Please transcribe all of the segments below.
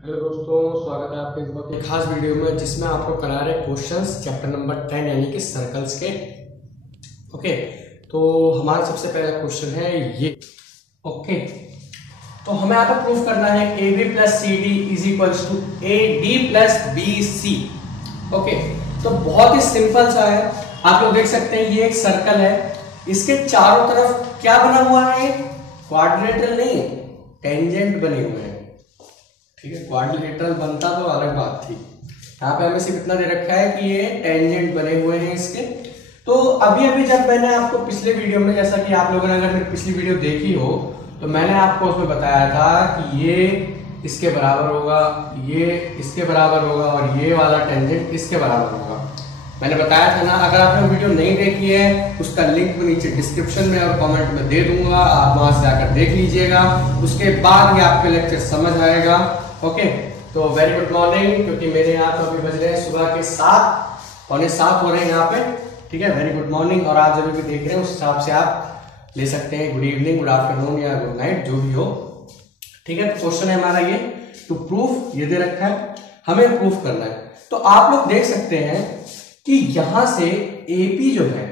Hello दोस्तों, स्वागत है आपके इस बहुत ही खास वीडियो में जिसमें आपको करा रहे क्वेश्चंस चैप्टर नंबर 10 यानी कि सर्कल्स के। ओके, तो हमारा सबसे पहला क्वेश्चन है ये। ओके, तो हमें यहाँ पे प्रूफ करना है A B plus C D is equals to A D plus B C. Okay, तो बहुत ही सिंपल सा है। आप लोग देख सकते हैं ये एक सर्कल है, इसके चारों तरफ क्या बना हुआ है? क्वाड्रिलेटरल नहीं, टेंजेंट बने हुए हैं। ठीक है, क्वाड्रिलेटरल बनता तो अलग बात थी। यहाँ पे हमें सिर्फ इतना दे रखा है कि ये टेंजेंट बने हुए हैं इसके। तो अभी जब मैंने आपको पिछले वीडियो में, जैसा कि आप लोगों ने अगर मेरी पिछली वीडियो देखी हो तो मैंने आपको उसमें बताया था कि ये इसके बराबर होगा, ये इसके बराबर होगा और ये वाला टेंजेंट इसके बराबर होगा। मैंने बताया था ना। अगर आपने वीडियो नहीं देखी है उसका लिंक नीचे डिस्क्रिप्शन में और कमेंट में दे दूंगा, आप वहां से जाकर देख लीजिएगा। उसके बाद ही आपको लेक्चर समझ आएगा। ओके, तो वेरी गुड मॉर्निंग, क्योंकि मेरे यहाँ तो अभी बज रहे हैं सुबह के 7:45 हो रहे हैं यहाँ पे। ठीक है, वेरी गुड मॉर्निंग। और आप जब भी देख रहे हैं उस हिसाब से आप ले सकते हैं गुड इवनिंग, गुड आफ्टरनून या गुड नाइट, जो भी हो। ठीक है, तो क्वेश्चन है हमारा ये टू प्रूफ, ये दे रखा है, हमें प्रूफ करना है। तो आप लोग देख सकते हैं कि यहां से AP जो है,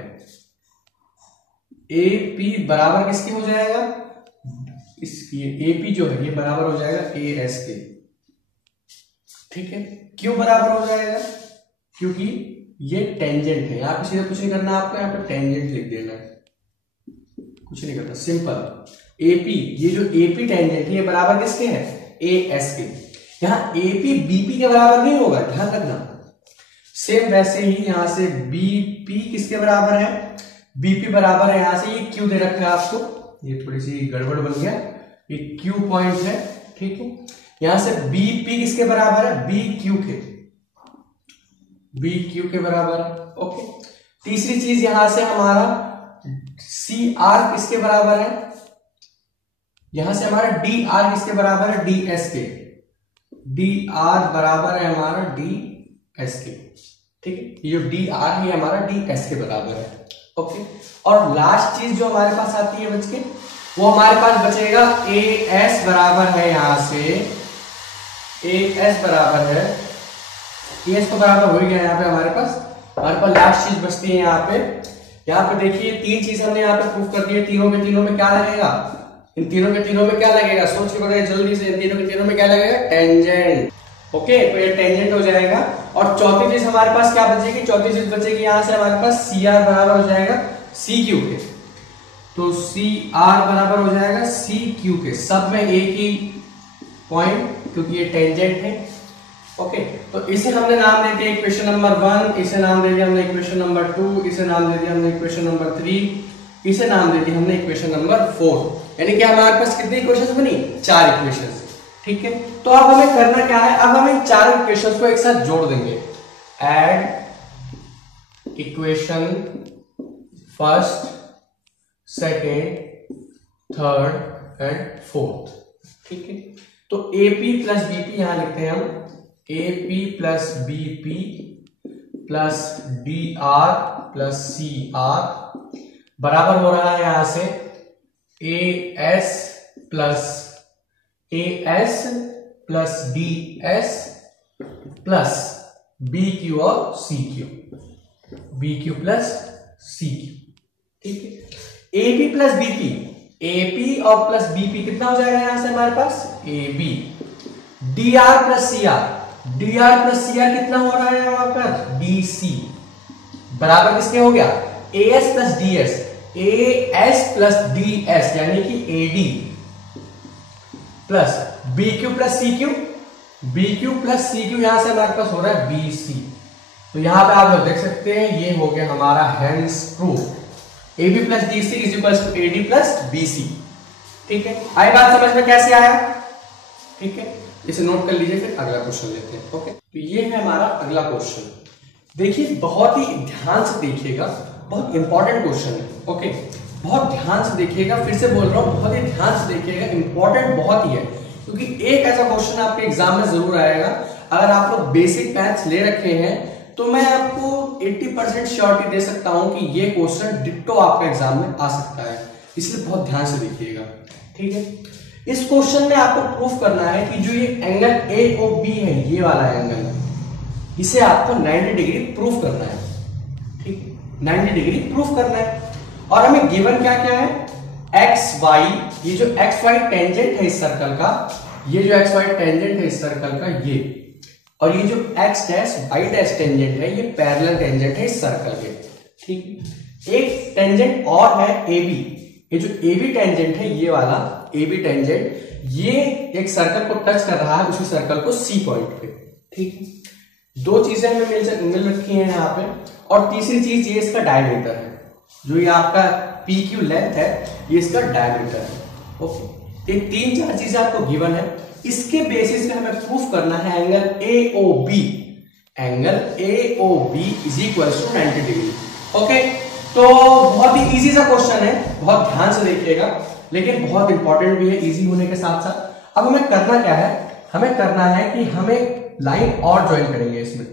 AP बराबर किसके हो जाएगा? इसकी AP जो है ये बराबर हो जाएगा AS के। ठीक है, क्यों बराबर हो जाएगा? क्योंकि ये टेंजेंट है। यहां पे सीधे कुछ नहीं करना आपको, यहाँ पे टेंजेंट लिख देना है, कुछ नहीं करना, सिंपल। AP, ये जो AP टेंजेंट है ये बराबर किसके है? AS के। यहां AP BP के बराबर नहीं होगा, ध्यान रखना। सेम वैसे ही यहां से BP किसके बराबर है? BP बराबर है, यहां से ये Q दे रखा है आपको, ये थोड़ी सी गड़बड़ बन गया, ये Q पॉइंट है। ठीक है, यहां से BP किसके बराबर है? BQ के बराबर है। ओके, तीसरी चीज यहां से हमारा CR किसके बराबर है? यहां से हमारा DR किसके बराबर है? DS के। DR बराबर है हमारा DS के। ठीक है, ये जो DR है हमारा DS के बराबर है। ओके, और लास्ट चीज जो हमारे पास आती है बच के, वो हमारे पास बचेगा AS बराबर है, यहां से AS बराबर है, AS तो बराबर हो ही गया। यहाँ पे हमारे पास लास्ट चीज बचती है यहाँ पे देखिए, तीन चीज हमने यहाँ पे प्रूफ कर दी है। तीनों में क्या लगेगा? इन तीनों में क्या लगेगा? सोच के बताइए जल्दी से। इन तीनों में क्या लगेगा? टेंजेंट। ओके, तो ये टेंजेंट हो जाएगा। और चौथी चीज हमारे पास क्या बचेगी? चौथी चीज बचेगी यहाँ से हमारे पास CR बराबर हो जाएगा CQ के। तो CR बराबर हो जाएगा CQ के, सब में एक ही पॉइंट, क्योंकि ये टेंजेंट है। ओके, तो इसे हमने नाम दे दिया इक्वेशन नंबर 1, इसे नाम दे दिया हमने इक्वेशन नंबर 2, इसे नाम दे दिया हमने इक्वेशन नंबर 3, इसे नाम दे दिया हमने इक्वेशन नंबर 4। यानी कि हमारे पास कितनी इक्वेशंस बनी? 4 इक्वेशंस। ठीक है, तो अब हमें करना क्या है? अब हम इन 4 इक्वेशंस को एक साथ जोड़ देंगे। Add equation first, second, third and fourth. ठीक है, तो AP प्लस BP यहां लिखते हैं हम, AP plus BP plus DR plus CR बराबर हो रहा है यहां से AS plus DS plus BQ और CQ, BQ प्लस CQ। ठीक है, AP प्लस BP, AP और प्लस BP कितना हो जाएगा यहां से हमारे पास? AB। DR plus CR, DR plus CR कितना हो रहा है यहां पर? DC बराबर किसके हो गया? AS plus DS, AS plus DS यानी कि AD plus BQ plus CQ, BQ plus CQ यहां से हमारे पास हो रहा है BC। तो यहां पे आप लोग देख सकते हैं ये हो गया हमारा hence proof AB plus DC is equal to AD plus BC। ठीक है, आई बात समझ में कैसे आया? ठीक है, इसे नोट कर लीजिए, फिर अगला क्वेश्चन लेते हैं। ओके, तो ये है हमारा अगला क्वेश्चन। देखिए, बहुत ही ध्यान से देखिएगा, बहुत इंपॉर्टेंट क्वेश्चन है। ओके, बहुत ध्यान से देखिएगा, फिर से बोल रहा हूं, बहुत ही ध्यान से देखिएगा, इंपॉर्टेंट बहुत ही है, क्योंकि एक ऐसा क्वेश्चन आपके एग्जाम में जरूर आएगा। अगर आप लोग बेसिक मैथ्स ले रखे हैं तो मैं आपको 80% श्योरिटी दे सकता हूं कि ये क्वेश्चन डिट्टो आपका एग्जाम में आ सकता है, इसलिए बहुत ध्यान से देखिएगा। ठीक है, इस क्वेश्चन में आपको प्रूफ करना है कि जो ये एंगल AOB है, ये वाला एंगल, इसे आपको 90 डिग्री प्रूफ करना है। ठीक, 90 डिग्री प्रूफ करना है। और हमें गिवन क्या क्या है, XY, ये जो XY टेंजेंट है इस सर्कल का, ये जो XY टेंजेंट है इस सर्कल का ये, और ये जो X dash Y dash tangent है, ये पैरेलल टेंजेंट है इस सर्कल के। ठीक, एक टेंजेंट और है AB, ये जो AB टेंजेंट है, ये वाला AB टेंजेंट, ये एक सर्कल को टच कर रहा है, उसी सर्कल को C पॉइंट पे। ठीक, दो चीजें हमें मिल रखी हैं यहाँ पे। और तीसरी चीज ये इसका डायमीटर है, जो ये आपका PQ लेंथ है, ये इसका डायमीटर है। ओके, ये 3-4 चीजें आपको गिवन है। इसके बेसिस पे हमें प्रूफ करना है angle AOB, angle AOB is equal to 90 degree. Okay, तो बहुत ही इजी सा क्वेश्चन है, बहुत ध्यान से देखिएगा, लेकिन बहुत इंपॉर्टेंट भी है इजी होने के साथ साथ। अब हमें करना क्या है, हमें करना है कि हमें लाइन और ज्वाइन करेंगे इसमें।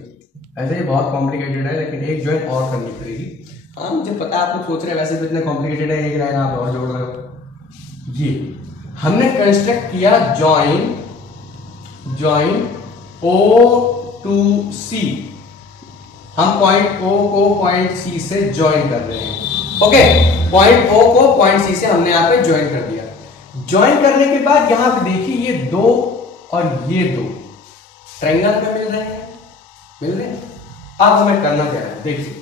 ऐसे ये बहुत कॉम्प्लिकेटेड है, लेकिन एक ज्वाइन और करनी पड़ेगी। हाँ, मुझे पता है आप लोग सोच रहे हैं वैसे तो इतना कॉम्प्लिकेटेड है, एक लाइन आप और जोड़ रहे हो। ये हमने कंस्ट्रक्ट किया ज्वाइन O to C, हम पॉइंट O को पॉइंट C से ज्वाइन कर रहे हैं। ओके, पॉइंट O को पॉइंट C से हमने यहाँ पे ज्वाइन कर दिया। ज्वाइन करने के बाद यहाँ पे देखिए, ये 2 और ये 2 ट्रायंगल में मिल रहे हैं। अब हमें करना क्या है, देखिए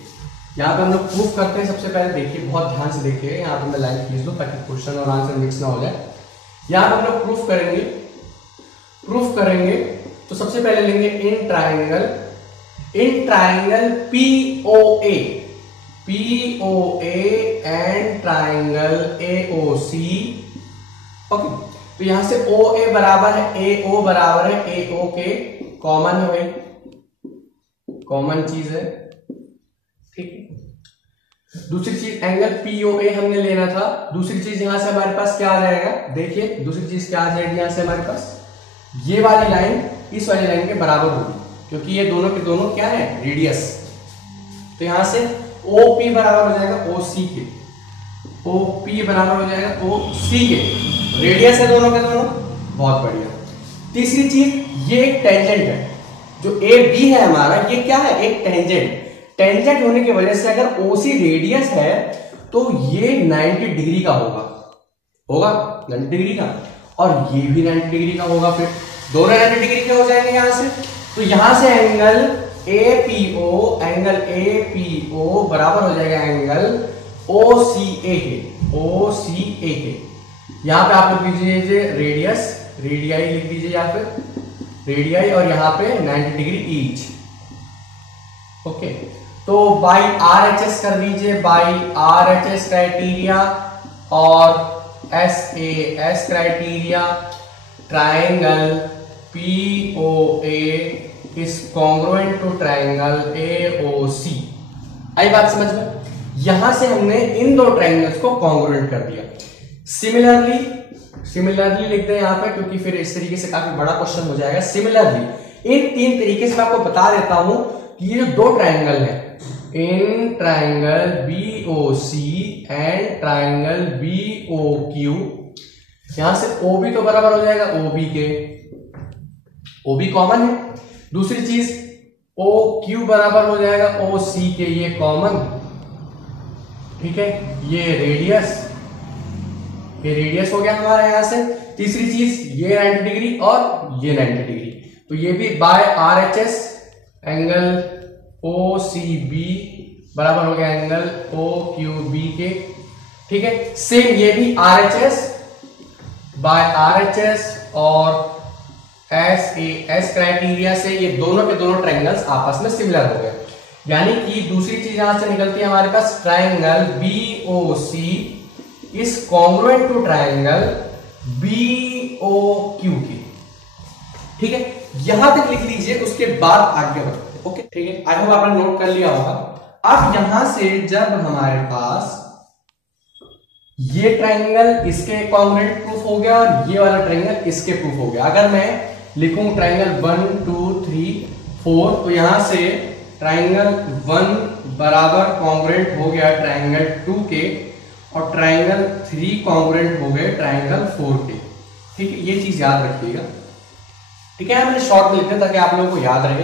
यहाँ पे हम लोग प्रूफ करते हैं। सबसे पहले देखिए, बहुत ध्यान से देखिए, यहाँ पे मैं लाइन खींच दूं ताकि क्वेश्चन और आंसर मिक्स ना हो जाए। यहाँ पे हम लोग प्रूफ करेंगे तो सबसे पहले लेंगे in triangle POA and triangle AOC। Okay, तो यहां से OA बराबर है AO बराबर है AO के, कॉमन है भाई, कॉमन चीज है। ठीक है, दूसरी चीज एंगल POA हमने लेना था। दूसरी चीज यहां से हमारे पास क्या आ जाएगा, देखिए दूसरी चीज क्या आ जाएगी, यहां से हमारे पास ये वाली लाइन इस वाली लाइन के बराबर होगी, क्योंकि ये दोनों के दोनों क्या है, रेडियस। तो यहां से OP बराबर हो जाएगा OC के, OP बराबर हो जाएगा OC के, रेडियस है दोनों के दोनों। बहुत बढ़िया। तीसरी चीज, ये एक टेंजेंट है, जो AB है हमारा, ये क्या है, एक टेंजेंट होने की वजह से अगर OC रेडियस है तो ये 90 डिग्री का होगा 90 डिग्री का, और ये भी 90 डिग्री का होगा। फिर दोनों 90 डिग्री के हो जाएंगे यहां से। तो यहां से एंगल APO बराबर हो जाएगा एंगल OCA के। यहां पे आप लोग लीजिए रेडियाई लिख दीजिए, यहाँ पे रेडियाई, और यहाँ पे 90 डिग्री ईच। ओके, तो बाई RHS कर दीजिए, बाई RHS क्राइटेरिया और SAS criteria, triangle POA is congruent to triangle AOC। आई बात समझ में? यहां से हमने इन दो ट्रायंगल्स को कॉन्ग्रुएंट कर दिया। सिमिलरली लिखते हैं यहाँ पे, क्योंकि फिर इस तरीके से काफी बड़ा क्वेश्चन हो जाएगा। सिमिलरली इन 3 तरीके से मैं आपको बता देता हूं कि ये जो 2 ट्रायंगल है, in triangle BOC and triangle BOQ, यहां से OB तो बराबर हो जाएगा OB के, OB कॉमन है। दूसरी चीज OQ बराबर हो जाएगा OC के, ये कॉमन, ठीक है, ये रेडियस हो गया हमारा यहां से। तीसरी चीज ये 90 डिग्री और ये 90 डिग्री, तो ये भी बाय RHS एंगल OCB बराबर हो गया एंगल OQB के, ठीक है। सेम ये भी RHS बाय RHS और SAS क्राइटेरिया से ये दोनों के दोनों ट्रायंगल्स आपस में सिमिलर हो गए। यानी कि दूसरी चीज यहां से निकलती है हमारे पास, triangle BOC is congruent to triangle BOQ की, ठीक है। यहां तक लिख लीजिए, उसके बाद आगे बढ़ते हैं। ओके, ठीक है, आई होप आपने नोट कर लिया होगा। अब यहां से जब हमारे पास ये ट्रायंगल इसके कॉन्ग्रुएंट प्रूफ हो गया और ये वाला ट्रायंगल इसके प्रूफ हो गया, अगर मैं लिखूं ट्रायंगल 1 2 3 4, तो यहां से ट्रायंगल 1 बराबर कॉन्ग्रुएंट हो गया ट्रायंगल 2 के, और ट्रायंगल 3 कॉन्ग्रुएंट हो गए ट्रायंगल 4 के। ठीक है, ये चीज याद रखिएगा। ठीक है, मैंने शॉर्ट में लिखा ताकि आप लोगों को याद रहे।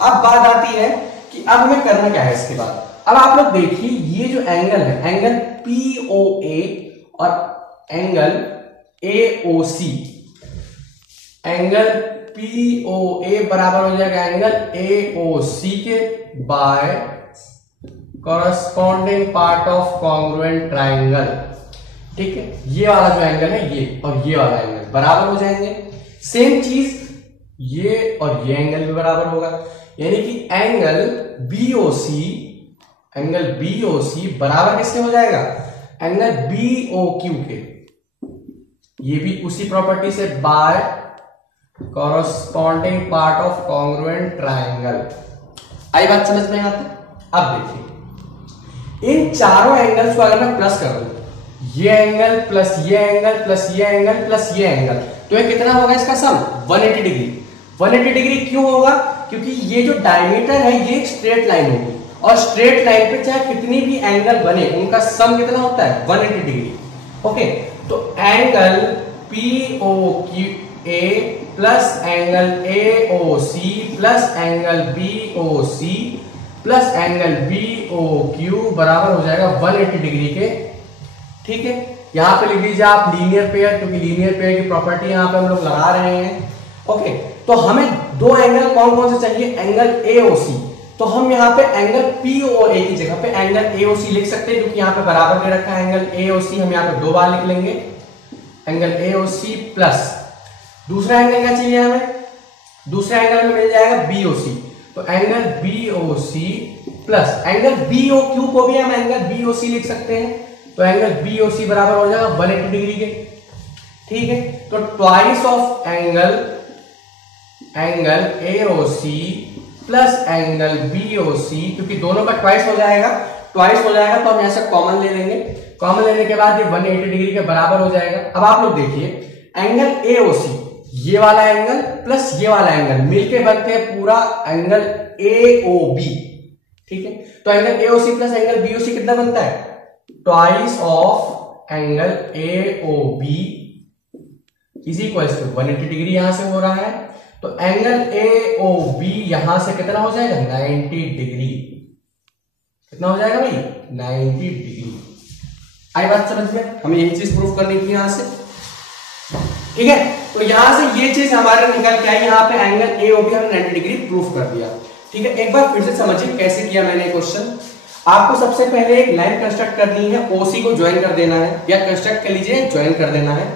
अब बात आती है कि अब हमें करना क्या है इसके बाद। अब आप लोग देखिए, ये जो एंगल है, एंगल POA और एंगल AOC, एंगल POA बराबर हो जाएगा एंगल AOC के by corresponding part of congruent triangle. ठीक है, ये वाला जो एंगल है ये और ये वाला एंगल बराबर हो जाएंगे। सेम चीज ये और ये एंगल भी बराबर होगा, यानी कि एंगल BOC बराबर किसके हो जाएगा, एंगल BOQ के। ये भी उसी प्रॉपर्टी से by corresponding part of congruent triangle. आई बात समझ में आती? अब देखिए, इन चारों एंगल्स को अगर मैं प्लस कर दूं, ये एंगल प्लस ये एंगल प्लस ये एंगल प्लस ये एंगल, तो ये कितना होगा इसका सम? 180 डिग्री। 180 डिग्री क्यों होगा? क्योंकि ये जो डायमीटर है ये एक स्ट्रेट लाइन होगी, और स्ट्रेट लाइन पे चाहे कितनी भी एंगल बने उनका सम कितना होता है? 180 डिग्री। ओके, तो angle POQA plus angle AOC plus angle BOC plus angle BOQ बराबर हो जाएगा 180 डिग्री के। ठीक है, यहां पे लिख दीजिए आप लीनियर पेयर, क्योंकि लीनियर पेयर की प्रॉपर्टी यहां पे हम लोग लगा रहे हैं। ओके, तो हमें दो एंगल कौन कौन से चाहिए? एंगल AOC, तो हम यहाँ पे एंगल POA की जगह पे एंगल AOC लिख सकते हैं, क्योंकि यहाँ पे बराबर दे रखा है एंगल AOC। हम यहाँ पे दो बार लिख लेंगे एंगल AOC प्लस दूसरा एंगल क्या चाहिए हमें? दूसरा एंगल में मिल जाएगा BOC, तो angle BOC plus angle BOQ को भी हम एंगल BOC लिख सकते हैं, तो एंगल BOC बराबर हो जाएगा 180 डिग्री के। ठीक है, तो twice of angle AOC plus angle BOC, क्योंकि दोनों का ट्वाइस हो जाएगा तो हम यहां से कॉमन ले लेंगे। कॉमन लेने के बाद ये 180 डिग्री के बराबर हो जाएगा। अब आप लोग देखिए, एंगल AOC, ये वाला एंगल प्लस ये वाला एंगल मिलके बनते हैं पूरा एंगल AOB। ठीक है, तो angle AOC plus angle BOC कितना बनता है? Twice of angle AOB is equals to 180 degree यहां से हो रहा है, तो एंगल AOB यहां से कितना हो जाएगा? 90 डिग्री। कितना हो जाएगा भाई? 90 डिग्री। आई बात समझ में? हमें यही चीज प्रूफ करनी थी यहां से। ठीक है, तो यहां से ये चीज हमारे निकल के आई, यहाँ पे एंगल AOB हमने 90 डिग्री प्रूफ कर दिया। ठीक है, एक बार फिर से समझिए कैसे किया मैंने क्वेश्चन। आपको सबसे पहले एक लाइन कंस्ट्रक्ट करनी है, OC को ज्वाइन कर देना है, या कंस्ट्रक्ट कर लीजिए ज्वाइन कर देना है।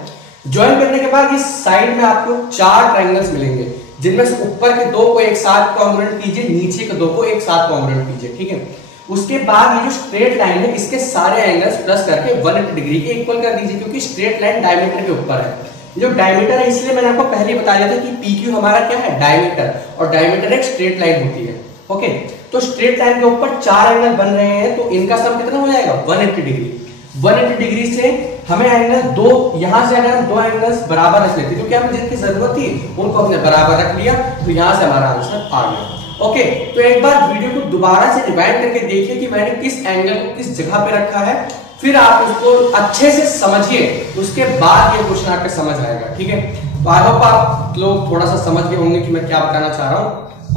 ज्वाइन करने के बाद इस साइड में आपको चार ट्रायंगल्स मिलेंगे, जिनमें से ऊपर के दो को एक साथ कॉन्ग्रुएंट कीजिए, नीचे के दो को एक साथ कॉन्ग्रुएंट कीजिए। ठीक है, उसके बाद ये जो स्ट्रेट लाइन है इसके सारे एंगल्स प्लस करके 180 डिग्री के इक्वल कर दीजिए, क्योंकि स्ट्रेट लाइन डायमीटर के ऊपर है। जो डायमीटर है, इसलिए मैंने आपको पहले बताया था कि PQ हमारा क्या है? डायमीटर, और डायमीटर एक स्ट्रेट लाइन होती है। ओके, तो स्ट्रेट लाइन के ऊपर चार एंगल बन रहे हैं, तो इनका सम कितना हो जाएगा? 180 डिग्री। 180 डिग्री से हमें एंगल दो, यहां से अगर हम दो एंगल्स बराबर रख लेते, क्योंकि हमें जिनकी जरूरत थी उनको हमने बराबर रख लिया, तो यहां से हमारा आंसर आ गया। ओके, तो एक बार वीडियो को दोबारा से रिवाइंड करके देखिए कि मैंने किस एंगल को किस जगह पे रखा है, फिर आप उसको अच्छे से समझिए, उसके बाद ये क्वेश्चन आपको समझ आएगा। ठीक है, तो आई होप आप लोग थोड़ा सा समझ गए होंगे कि मैं क्या बताना चाह रहा हूं।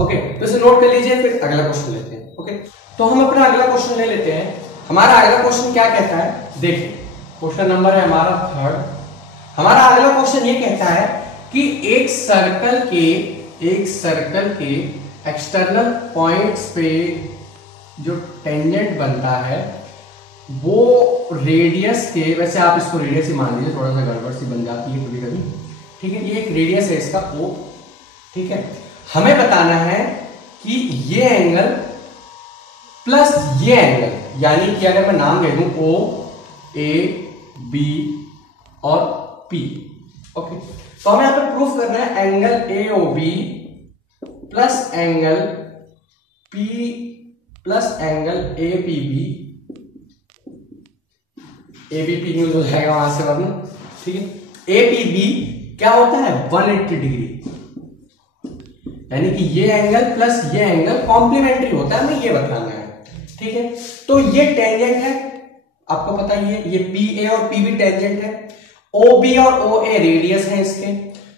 ओके, तो इसे नोट कर लीजिए, फिर अगला क्वेश्चन लेते हैं। ओके, तो हम अपना अगला क्वेश्चन ले लेते हैं। हमारा अगला क्वेश्चन क्या कहता है? देखिए, क्वेश्चन नंबर है हमारा 3rd। हमारा अगला क्वेश्चन ये कहता है कि एक सर्कल के एक्सटर्नल पॉइंट्स पे जो टेंजेंट बनता है वो रेडियस के, वैसे आप इसको रेडियस ही मान लीजिए, थोड़ा सा गड़बड़ सी बन जाती है कभी कभी। ठीक है, ये एक रेडियस है इसका O। ठीक है, हमें बताना है कि ये एंगल प्लस ये एंगल, यानी कि अगर मैं नाम दे दूं O, A, B और P। ओके, तो हमें यहां पे प्रूफ करना है angle AOB plus angle P plus angle APB। ABP use हो जाएगा वहां से वरना। ठीक है, APB क्या होता है? 180 डिग्री, यानी कि ये एंगल प्लस ये एंगल कॉम्प्लीमेंट्री होता है, हमें ये बताना है। ठीक है, तो ये टेंजेंट है, आपको पता ही है, ये PA और PB टेंजेंट है, OB और OA रेडियस है इसके,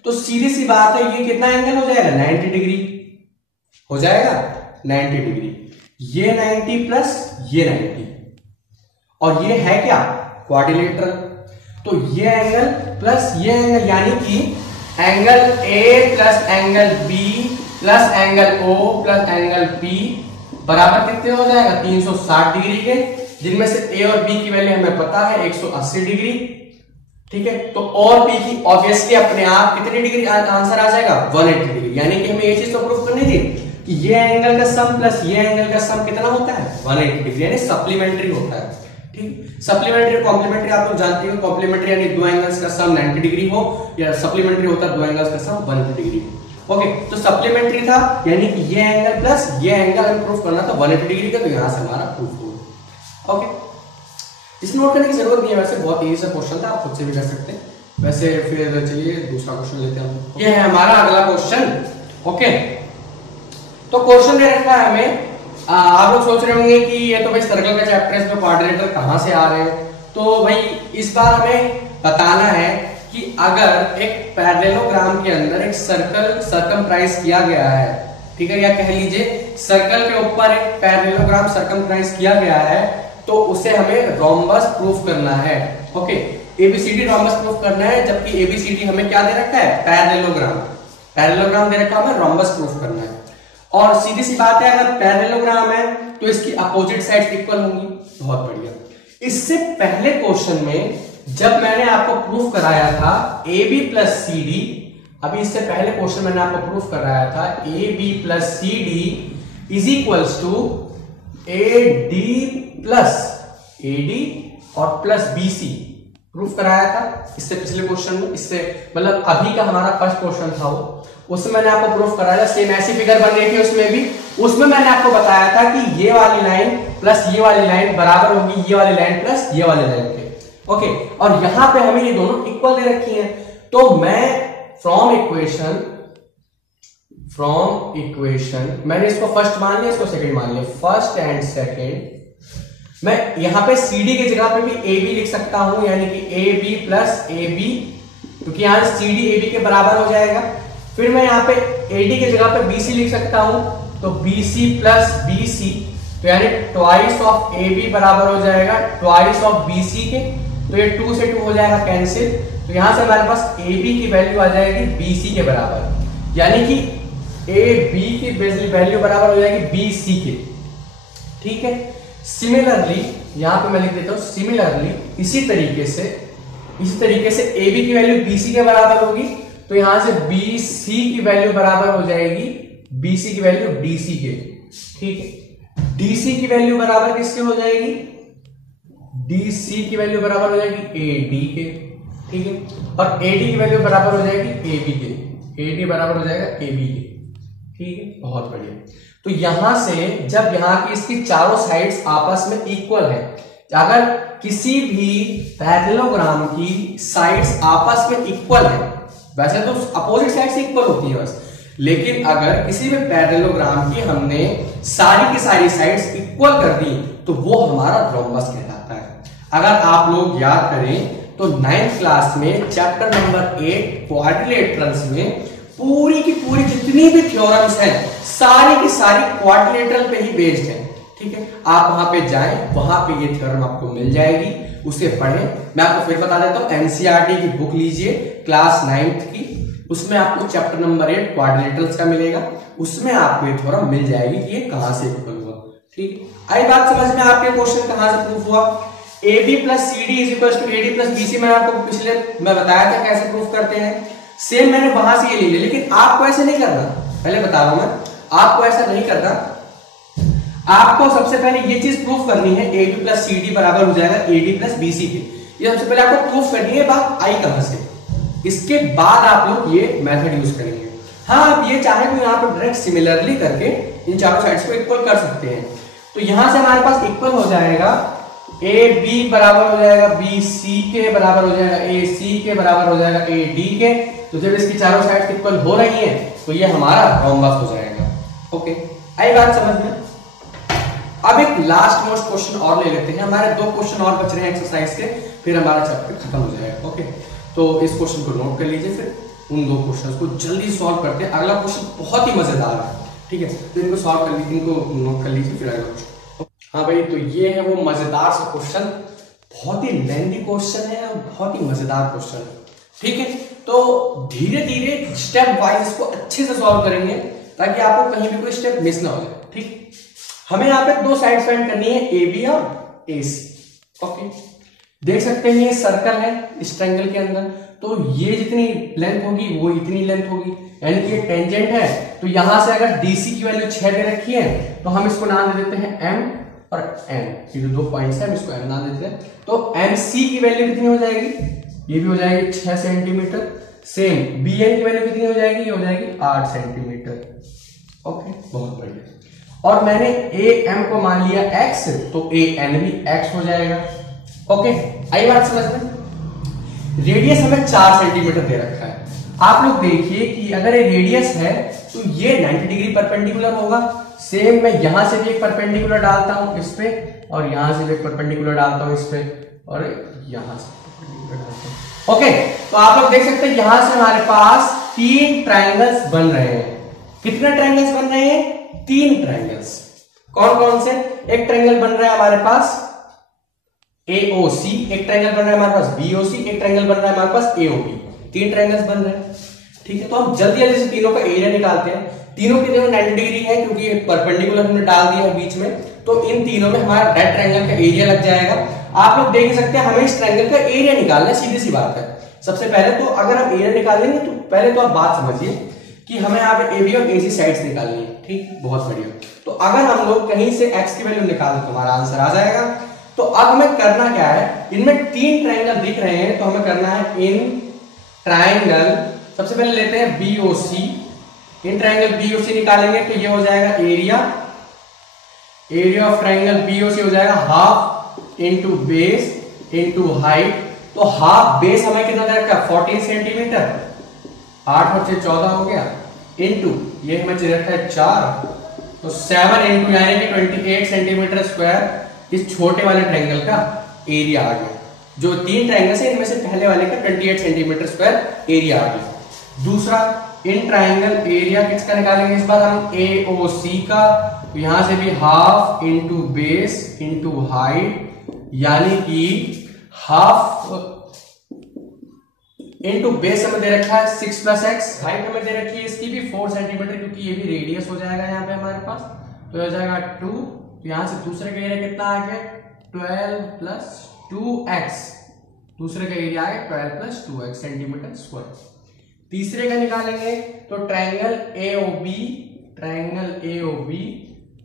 तो सीधी सी बात है ये कितना एंगल हो जाएगा 90 डिग्री हो जाएगा, 90 डिग्री, ये 90 प्लस ये 90, और ये है क्या क्वाड्रिलेटरल, तो ये एंगल प्लस ये एंगल, यानी कि angle A plus angle B plus angle O plus angle P बराबर कितने हो जाएगा 360 डिग्री के, जिनमें से A और B की वैल्यू हमें पता है 180 डिग्री, ठीक है। तो और P की ऑब्वियसली अपने आप कितनी डिग्री आंसर आ जाएगा 180 डिग्री, यानी कि हमें ये चीज तो प्रूफ करनी थी कि ये एंगल का सम प्लस ये एंगल का सम कितना होता है 180 डिग्री, यानी सप्लीमेंट्री होता है, ठीक। सप्लीमेंट्री और कॉम्प्लीमेंट्री आप लोग जानते हो, कॉम्प्लीमेंट्री यानी दो एंगल्स का सम 90 डिग्री हो, या सप्लीमेंट्री होता है दो एंगल्स का सम 180 डिग्री। ओके, तो सप्लीमेंट्री था यानी कि ये एंगल प्लस ये एंगल हमें प्रूफ करना था 180 डिग्री का, तो यहां से हमारा प्रूफ हो। ओके, इस नोट करने की जरूरत नहीं है, वैसे बहुत इजी सा क्वेश्चन था, आप खुद से भी कर सकते हैं। वैसे फिर चलिए दूसरा क्वेश्चन लेते हैं। ये है हमारा अगला क्वेश्चन। ओके, तो क्वेश्चन दे रखा है हमें, आप लोग सोच रहे होंगे कि ये तो भाई सर्कल का चैप्टर है, तो क्वाड्रिलेटरल कहां से आ रहे हैं। तो भाई इस बार हमें बताना है कि अगर एक पैरेललोग्राम के अंदर एक सर्कल सर्कमफ्राइज किया गया है, ठीक है, या कह लीजिए सर्कल के ऊपर एक पैरेललोग्राम सर्कमफ्राइज किया गया है, तो उसे हमें रोम्बस प्रूफ करना है। ओके, एबीसीडी रोम्बस प्रूफ करना है, जबकि एबीसीडी हमें क्या दे रखा है पैरेललोग्राम, पैरेललोग्राम दे रखा है, हमें रोम्बस प्रूफ करना है। और सीधी सी बात है, अगर पैरेललोग्राम है तो इसकी अपोजिट साइड्स इक्वल होंगी। बहुत बढ़िया। इससे पहले क्वेश्चन में जब मैंने आपको प्रूफ कराया था AB प्लस CD, अभी इससे पहले क्वेश्चन मैंने आपको प्रूफ कराया था AB plus CD is equals to AD plus AD और प्लस BC प्रूफ कराया था इससे पिछले क्वेश्चन में। इससे मतलब अभी का हमारा फर्स्ट क्वेश्चन था वो, उसमें मैंने आपको प्रूफ कराया, सेम ऐसी फिगर बन रही थी उसमें भी। उसमें मैंने आपको बताया था कि ये वाली लाइन प्लस ये वाली लाइन बराबर होगी ये वाली लाइन प्लस ये वाली लाइन के। ओके, और यहां पे हमें ये दोनों इक्वल दे रखी हैं, तो मैं फ्रॉम इक्वेशन मैंने इसको फर्स्ट मान लिया, इसको सेकंड मान लिया, फर्स्ट एंड सेकंड। मैं यहां पे CD की जगह पे भी AB लिख सकता हूं, यानी कि AB प्लस AB, क्योंकि यहां CD AB के बराबर हो जाएगा। फिर मैं यहाँ पे AD की जगह पे BC लिख सकता हूं, तो BC प्लस BC, तो यानी ट्वाइस ऑफ AB बराबर हो जाएगा ट्वाइस ऑफ BC के, तो ये 2 से 2 हो जाएगा कैंसिल, तो यहां से हमारे पास AB की वैल्यू आ जाएगी BC के बराबर, यानी कि AB की वैल्यू बराबर हो जाएगी BC के, ठीक है। सिमिलरली यहां पे मैं लिख देता हूं, सिमिलरली इसी तरीके से AB की वैल्यू BC के बराबर होगी, तो यहां से BC की वैल्यू बराबर हो जाएगी BC की वैल्यू DC के, ठीक है। DC की वैल्यू बराबर किसके हो जाएगी, DC की वैल्यू बराबर हो जाएगी AD के, ठीक है, और AD की वैल्यू बराबर हो जाएगी AB के, AD बराबर हो जाएगा AB के, ठीक है। बहुत बढ़िया। तो यहां से जब यहां की इसकी चारों साइड्स आपस में इक्वल है, अगर किसी भी पैरेललोग्राम की साइड्स आपस में इक्वल है, वैसे तो अपोजिट साइड्स इक्वल होती है बस, लेकिन अगर किसी भी पैरेललोग्राम की हमने सारी की सारी साइड्स इक्वल कर दी तो वो हमारा रोम्बस कहलाता है। अगर आप लोग याद करें तो 9th क्लास में चैप्टर नंबर 8 क्वाड्रिलेटरल्स में पूरी की पूरी जितनी भी थ्योरम्स हैं सारी की सारी क्वाड्रिलेटरल पे ही बेस्ड है, ठीक है। आप वहां पे जाएं, वहां पे ये थ्योरम आपको मिल जाएगी, उसे पढ़ें। मैं आपको फिर बता देता हूं, एनसीईआरटी की बुक लीजिए क्लास 9th की, उसमें आपको चैप्टर नंबर 8 क्वाड्रिलेटरल्स का मिलेगा, उसमें आपको ये थ्योरम मिल जाएगी कि ये कहां से इक्वल हुआ, ठीक। आई बात समझ में, आपके क्वेश्चन कहां से प्रूफ हुआ। AB plus CD is equal to AD plus BC, मैंने आपको पिछले मैं बताया था कैसे प्रूफ करते हैं, सेम मैंने वहां से ये ले लिया, लेकिन आपको ऐसे नहीं करना, पहले बता रहा हूं मैं, आपको ऐसा नहीं करना। आपको सबसे पहले ये चीज प्रूफ करनी है AB प्लस CD बराबर हो जाएगा AD प्लस BC के, ये सबसे पहले आपको प्रूफ करनी है, बात आई कहां से, इसके बाद आप लोग ये मेथड यूज करेंगे। हाँ, आप ये चाहे तो यहाँ पर डायरेक्ट सिमिलरली करके इन चारों साइड्स को इक्वल कर सकते हैं। तो यहां से हमारे पास इक्वल हो जाएगा AB बराबर हो जाएगा BC के बराबर हो जाएगा AC के बराबर हो जाएगा AD के, तो जब इसकी चारों साइड्स इक्वल हो रही हैं तो ये हमारा रोम्बस हो जाएगा। ओके, आई बात समझ में। अब एक लास्ट मोस्ट क्वेश्चन और ले लेते हैं, हमारे 2 क्वेश्चन और बच रहे हैं एक्सरसाइज के, फिर हमारा चैप्टर खत्म हो जाएगा। ओके, तो इस क्वेश्चन को नोट कर लीजिए, फिर उन 2 क्वेश्चन को जल्दी सॉल्व करते हैं। अगला क्वेश्चन बहुत ही मजेदार है, ठीक है, तो इनको सॉल्व कर लीजिए, इनको नोट कर लीजिए, फिर अगला क्वेश्चन। हाँ भाई, तो ये है वो मजेदार सा क्वेश्चन, बहुत ही लेंथी क्वेश्चन है और बहुत ही मजेदार क्वेश्चन है, ठीक है। तो धीरे धीरे स्टेप वाइज इसको अच्छे से सॉल्व करेंगे ताकि आपको कहीं भी कोई स्टेप मिस ना हो जाए, ठीक। हमें यहाँ पे 2 साइड फाइंड करनी है, ए बी और ए सी, ओके। देख सकते हैं ये सर्कल है इस ट्रायंगल के अंदर, तो ये जितनी लेंथ होगी वो इतनी लेंथ होगी, यानी कि ये टेंजेंट है। तो यहां से अगर डीसी की वैल्यू 6 दे रखी है तो हम इसको नाम दे देते हैं एम और एन, ये जो 2 पॉइंट्स है हम इसको एम नाम देते हैं। तो एम सी की वैल्यू कितनी हो जाएगी, ये भी हो जाएगी 6 सेंटीमीटर। सेम बी एन की वैल्यू कितनी हो जाएगी, ये हो जाएगी 8 सेंटीमीटर, ओके, बहुत बढ़िया। और मैंने ए एम को मान लिया एक्स, तो ए एन भी एक्स हो जाएगा, ओके। आई बात समझ में। रेडियस हमें 4 सेंटीमीटर दे रखा है। आप लोग देखिए कि अगर ये रेडियस है तो ये 90 डिग्री परपेंडिकुलर होगा। सेम मैं यहां से भी एक परपेंडिकुलर डालता हूं इस पे, और यहां से भी एक परपेंडिकुलर डालता हूं इस पे, और यहां से परपेंडिकुलर डालता हूं, ओके। तो आप लोग देख सकते हैं यहां से हमारे पास 3 ट्रायंगल्स बन रहे हैं। कितने ट्रायंगल्स बन रहे हैं, 3 ट्रायंगल्स। कौन कौन से, एक ट्रायंगल बन रहा है हमारे पास AOC, एक ट्रायंगल बन रहा है हमारे पास BOC, एक ट्रायंगल बन रहा है हमारे पास AOB। 3 ट्रायंगल्स बन रहे हैं, ठीक है। तो हम जल्दी जल्दी से तीनों का एरिया निकालते हैं। तीनों के तीनों 90 डिग्री है क्योंकि ये परपेंडिकुलर हमने डाल दिया है बीच में, तो इन तीनों में हमारा रेड ट्रायंगल का एरिया लग जाएगा। आप लोग देख सकते हैं हमें इस ट्रायंगल का एरिया निकालना है, सीधी सी बात है। सबसे पहले तो अगर हम एरिया निकालेंगे तो पहले तो आप बात समझिए कि हमें यहाँ पे AB और AC साइड्स निकालनी है, ठीक, बहुत बढ़िया। तो अगर हम लोग कहीं से x की वैल्यू निकाल तो हमारा आंसर आ जाएगा। तो अब हमें करना क्या है, इनमें 3 ट्रायंगल दिख रहे हैं, तो हमें करना है इन ट्रायंगल, सबसे पहले लेते हैं BOC, इन ट्रायंगल BOC निकालेंगे तो ये हो जाएगा एरिया ऑफ ट्रायंगल BOC हो जाएगा half into base into height. तो हाफ बेस हमें कितना दे रखा है, 14 सेंटीमीटर, 8 और 6 14 हो गया, इंटू ये हमें दे रखा है 4, तो 7 इंटू यानी कि 28 सेंटीमीटर स्क्वायर इस छोटे वाले ट्रायंगल का एरिया आ गया। जो 3 ट्रायंगल है इनमें से पहले वाले का 28 सेंटीमीटर स्क्वायर एरिया आ गया। दूसरा इन ट्रायंगल एरिया किसका निकालेंगे इस बार हम, AOC का, तो यहां से भी half into base into height, यानी कि हाफ इंटू बेस हमें दे रखा है 6 + x, हाइट हमें दे रखी है इसकी भी 4 सेंटीमीटर क्योंकि ये भी रेडियस हो जाएगा यहाँ पे हमारे पास, तो हो जाएगा 2। तो यहां से दूसरे का एरिया कितना आ गया, 12 + 2x, दूसरे का एरिया आ गया 12 + 2x सेंटीमीटर स्क्वायर। तीसरे का निकालेंगे तो ट्रायंगल AOB,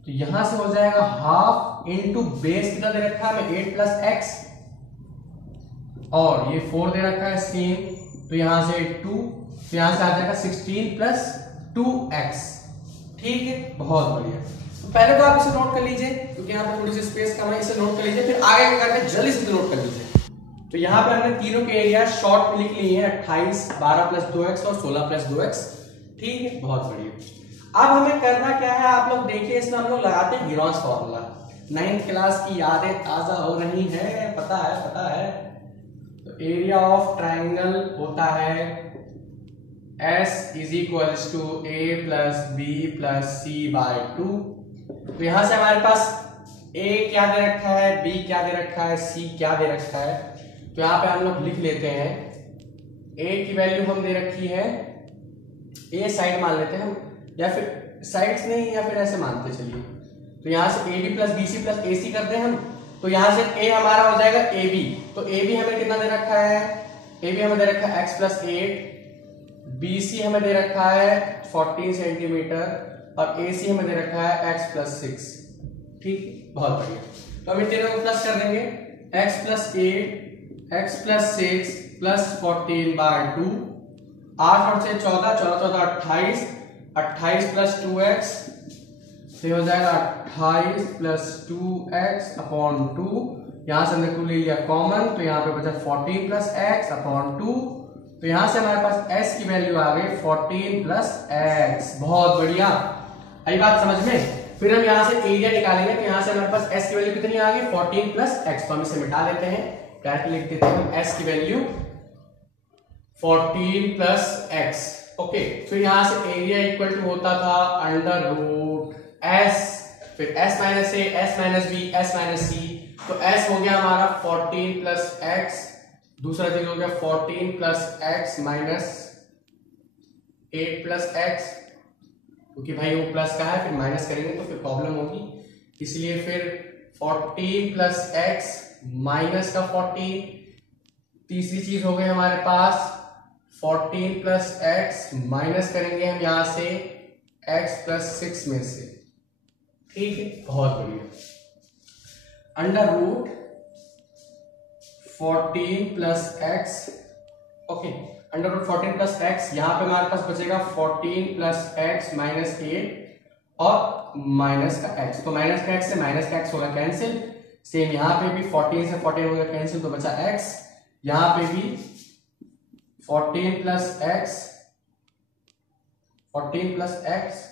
तो यहां से हो जाएगा हाफ इंटू बेस कितना दे रखा है हमें 8 + x, और ये 4 दे रखा है सेम, तो यहां से 2, तो यहां से आ जाएगा 16 + 2x, ठीक है, बहुत बढ़िया। तो पहले तो आप इसे नोट कर लीजिए क्योंकि यहाँ पे थोड़ी सी स्पेस कम है, इसे नोट कर लीजिए, फिर आगे क्या करना है जल्दी से नोट कर लीजिए। तो यहाँ पे हमने तीनों के एरिया शॉर्ट में लिख लिए हैं, 28, 12 + 2x और 16 + 2x, ठीक है, बहुत बढ़िया। अब हमें करना क्या है, आप लोग देखिए, इसमें हम लोग लगाते हैं गिरॉन्स फॉर्मूला। 9th क्लास की यादें ताजा हो रही है, पता है। तो एरिया ऑफ ट्रायंगल होता है S = A + B + C/2। तो यहां से हमारे पास A क्या दे रखा है, B क्या दे रखा है, C क्या दे रखा है, तो यहां पे हम लोग लिख लेते हैं A की वैल्यू हम दे रखी है, A साइड मान लेते हैं हम, या फिर साइड्स नहीं, या फिर ऐसे मानते चलिए। तो यहां से AB + BC + AC करते हैं हम, तो यहां से A हमारा हो जाएगा AB, तो AB हमें कितना दे रखा है, AB हमें दे रखा है x + 8, BC हमें दे रखा है 14 सेंटीमीटर, और AC हमें दे रखा है x + 6, ठीक, बहुत बढ़िया। तो हम इन तीनों को प्लस कर देंगे, x + 8, x + 6 + 14/2, 8 और 6 14, 14 14 28, 28 + 2x, तो हो जाएगा 28 + 2x/2। यहां से हमने 2 ले लिया कॉमन, तो यहां पे बचा 14 + x/2, तो यहां से हमारे पास s की वैल्यू आ गई 14 + x, बहुत बढ़िया। आई बात समझ में। फिर हम यहां से एरिया निकालेंगे, तो यहां से हमारे पास s की वैल्यू कितनी आ गई 14 + x, तो हम इसे मिटा देते हैं, डायरेक्ट लिख देते हैं s की वैल्यू 14 प्लस एक्स। ओके, फिर यहां से एरिया इक्वल टू होता था अंडर रूट एस, फिर S minus A, S minus B, S minus C. तो एस हो गया हमारा 14 प्लस एक्स, दूसरा चीज हो गया 14 plus x minus 8 plus x, क्योंकि भाई वो प्लस का है, फिर माइनस करेंगे तो फिर प्रॉब्लम होगी, इसलिए फिर 14 प्लस एक्स माइनस का 14। तीसरी चीज हो गई हमारे पास 14 प्लस एक्स माइनस करेंगे हम यहां से एक्स प्लस 6 में से। ठीक है, बहुत बढ़िया। Under root 14 plus x, okay, under root 14 plus x, यहां पे हमारे पास बचेगा 14 प्लस एक्स माइनस 8 और माइनस का एक्स। तो माइनस का एक्स से माइनस का एक्स होगा कैंसिल। सेम यहां पे भी 14 से 14 होगा कैंसिल, तो बचा एक्स। यहां पे भी 14 प्लस एक्स, 14 प्लस एक्स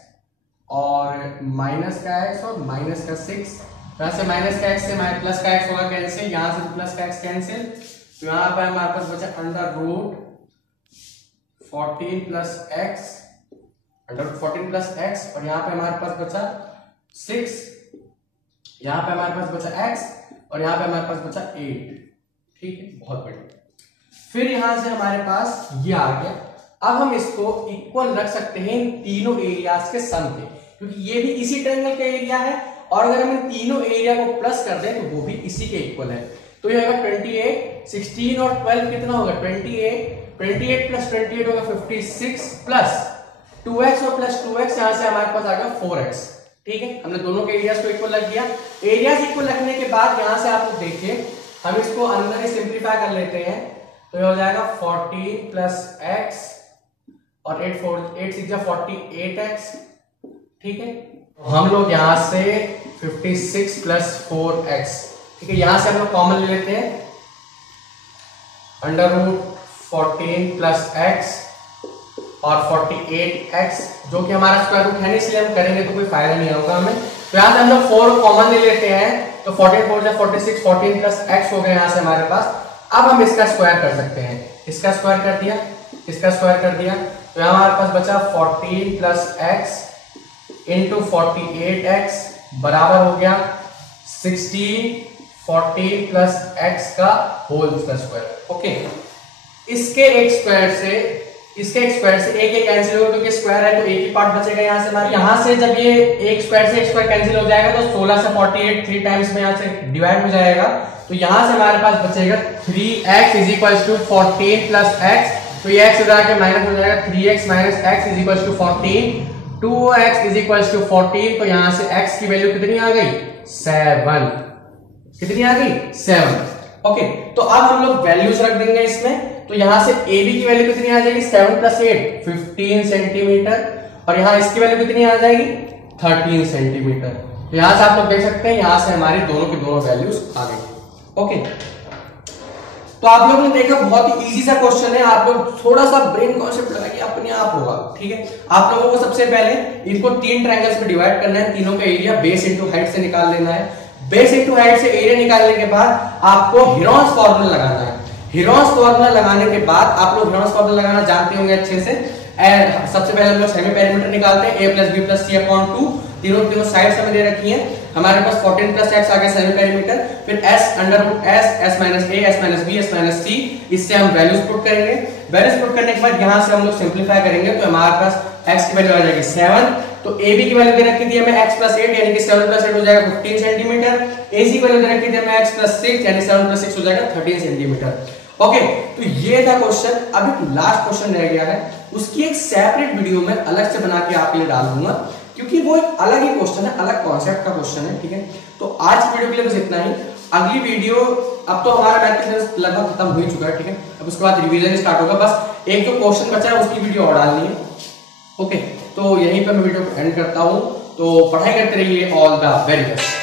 और माइनस का एक्स और माइनस का 6। यहां से माइनस का एक्स से प्लस का एक्स होगा कैंसिल, यहां से प्लस का एक्स कैंसिल। तो यहां पर हमारे पास बचा under root 14 plus x, under root 14 plus x, और यहां पे हमारे पास बचा 6, यहां पे हमारे पास बचा एक्स और यहां पे हमारे पास बचा 8। ठीक है, बहुत बढ़िया। फिर यहां से हमारे पास ये आ गया। अब हम इसको इक्वल रख सकते हैं इन तीनों एरियाज के सम के, क्योंकि ये भी इसी ट्रायंगल का एरिया है, और अगर हम इन तीनों एरिया को प्लस कर दें तो वो भी इसी के इक्वल है। तो ये होगा 28, 16 और 12 कितना होगा 28 प्लस 28 होगा 56 प्लस 2x और प्लस 2x, यहां से हमारे पास आ गया 4x। ठीक है, हमने दोनों के एरियाज को इक्वल रख दिया। एरियाज इक्वल रखने के बाद यहां से आप लोग देखिए, हम इसको अंदर ही सिंप्लीफाई कर लेते हैं, तो ये हो जाएगा 14 प्लस एक्स और 8 6 48x। ठीक है, हम लोग यहां से 56 प्लस 4x, ठीक है, यहां से हम लोग कॉमन ले लेते हैं, अंडर रूट 14 प्लस एक्स और 48x, जो कि हमारा स्क्वायर रूट है नहीं, इसलिए हम करेंगे तो कोई फायदा नहीं होगा हमें। तो यहां से हम लोग 4 कॉमन ले लेते हैं, तो 14 4 46, 14 प्लस x हो गया यहां से हमारे पास। अब हम इसका स्क्वायर कर सकते हैं, इसका स्क्वायर कर दिया, इसका स्क्वायर कर दिया, तो यहां हमारे पास बचा 14 प्लस एक्स इंटू 48x बराबर हो गया 16 14 प्लस एक्स का होल स्क्वायर। ओके, इसके एक स्क्वायर से एक कैंसिल होगा, क्योंकि स्क्वायर है तो एक ही पार्ट बचेगा यहां से हमारे। यहां से जब ये एक स्क्वायर से एक स्क्वायर कैंसिल हो जाएगा तो 16 से 48 3 टाइम्स में यहां से डिवाइड हो जाएगा, तो यहां से हमारे पास बचेगा 3x is equals to 14 plus x, तो ये x इधर आके माइनस हो जाएगा 3x minus x is equals to 14, 2x is equals to 14, तो यहां से x की वैल्यू कितनी आ गई 7, कितनी आ गई 7। ओके, तो अब हम लोग वैल्यूज रख देंगे इसमें, तो यहां से AB की वैल्यू कितनी आ जाएगी 7 प्लस 8 15 सेंटीमीटर, और यहां इसकी वैल्यू कितनी आ जाएगी 13 सेंटीमीटर। तो यहां से आप लोग देख सकते हैं, यहां से हमारी दोनों की दोनों वैल्यूज आ गई। ओके, तो आप लोगों ने देखा बहुत ही इजी सा क्वेश्चन है, आप लोग थोड़ा सा ब्रेन कॉन्सेप्ट लगाइए, अपने आप होगा। ठीक है, आप लोगों को सबसे पहले इनको 3 ट्रायंगल्स में डिवाइड करना है, तीनों का एरिया बेस इंटू हाइट से निकाल लेना है। बेस इंटू हाइट से एरिया निकालने के बाद आपको हीरोन्स फॉर्मूला लगाना है। हीरोन्स फॉर्मूला लगाने के बाद आप लोग हीरोन्स फॉर्मूला लगाना जानते होंगे अच्छे से। सबसे पहले हम लोग सेमी पेरीमीटर निकालते हैं, a plus b plus c upon 2, तीनों साइड्स हमें दे रखी हैं। हमारे पास 14 प्लस एक्स आ गया सेमी पेरीमीटर, फिर s under root s minus a, s minus b, s minus c, इससे हम वैल्यूज पुट करेंगे। वैल्यूज पुट करने के बाद यहां से हम लोग सिंपलीफाई करेंगे, तो हमारे पास x की वैल्यू आ जाएगी 7, तो ab की वैल्यू दे रखी थी हमें x प्लस 8 यानी कि 7 प्लस 8 हो जाएगा 15 सेंटीमीटर, ac की वैल्यू दे रखी थी हमें x प्लस 6 यानी 7 प्लस 6 हो जाएगा 13 सेंटीमीटर। ओके, तो ये था क्वेश्चन। अब एक लास्ट क्वेश्चन रह गया है, उसकी एक सेपरेट वीडियो में अलग से बना के आपके लिए डाल दूंगा, क्योंकि वो एक अलग ही क्वेश्चन है, अलग कॉन्सेप्ट का क्वेश्चन है। ठीक है, तो आज की वीडियो के लिए बस इतना ही। अगली वीडियो, अब तो हमारा मैथ का सिलेबस लगभग खत्म हो ही चुका है। ठीक है, अब उसके बाद रिवीजन स्टार्ट होगा, बस एक जो क्वेश्चन बचा है उसकी वीडियो और डालनी है। ओके, तो यहीं पर मैं वीडियो को एंड करता हूं, तो पढ़ाई करते रहिए। All the very best.